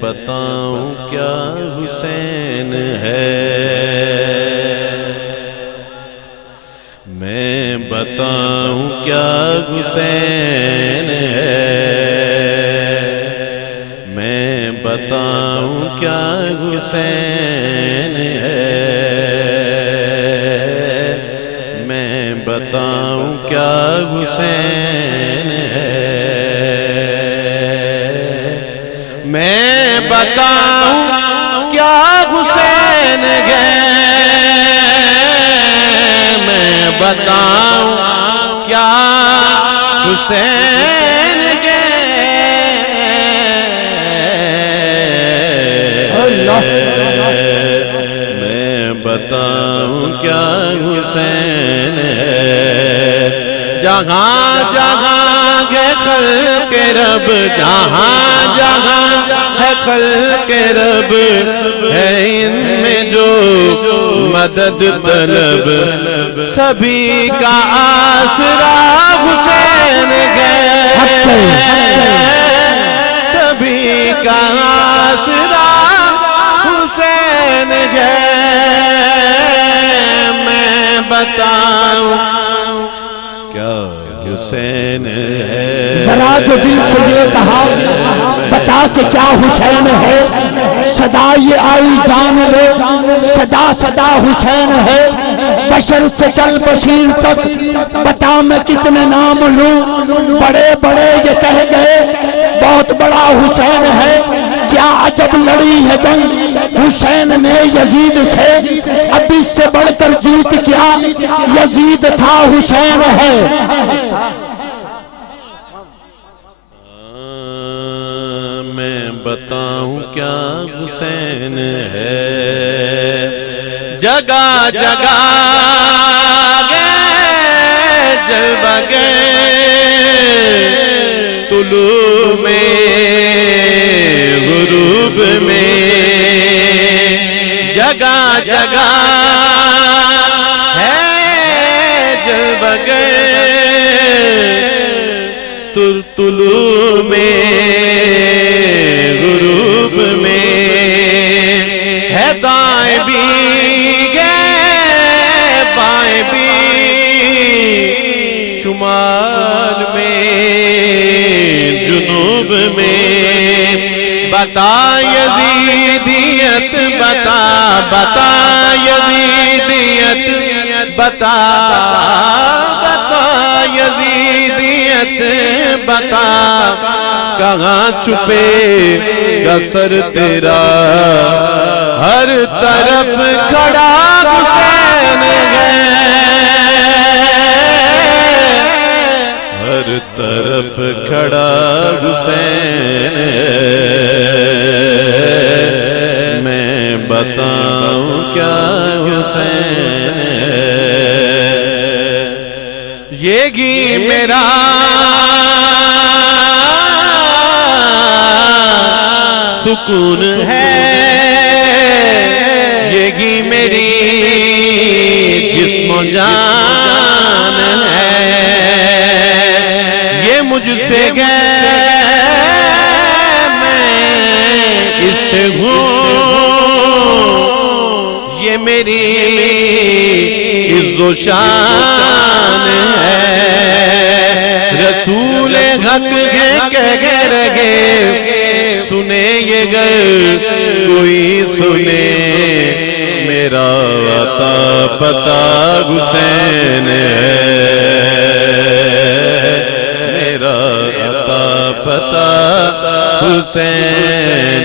بتاؤں کیا حسین ہے، میں بتاؤں کیا حسین ہے، میں بتاؤں کیا حسین ہے، میں بتاؤں کیا حسین ہے، میں بتاؤں کیا حسین ہے، میں بتاؤں کیا حسین ہے، میں بتاؤں کیا حسین ہے، جہاں جہاں ہے خلق رب، جہاں جہاں ہے خلق رب، ہے ان میں جو مدد طلب، سبھی کا آسرا حسین ہے، سبھی کا آسرا حسین ہے، میں بتاؤں کیا حسین ہے، ذرا جو دل سے یہ کہا بتا کہ کیا حسین ہے، صدا یہ آئی جان لے، صدا صدا حسین ہے، بشر سے چل بشیر تک بتا میں کتنے نام لوں، بڑے بڑے یہ کہہ گئے بہت بڑا حسین ہے، کیا عجب لڑی ہے جنگ حسین نے یزید سے، اب اس سے بڑھ کر جیت کیا یزید تھا حسین ہے، میں بتاؤں کیا حسین ہے، جگہ جگہ گئے جلوہ گئے، طلوع میں غروب میں، جگہ جگہ ہے جلوہ گئے، طلوع میں غروب میں، ہے دائیں بھی گئے بائیں بھی، شمال میں جنوب میں، بتا یزیدیت بتا، بتا یزیدیت بتا، بتا یزیدیت بتا، کہاں چھپے گا سر تیرا، ہر طرف کھڑا حسین ہے، ہر طرف کھڑا حسین ہے، میں بتاؤں کیا حسین ہے، یہ گی میرا سکون ہے، یہ گی میری جسم و جان ہے، یہ مجھ سے گئے میں اس سے ہوں، یہ میری عز و شان ہے، رسول حق ہے کہہ رہے سنے یہ گر کوئی سنے، میرا عطا پتا حسین ہے، میرا عطا پتا حسین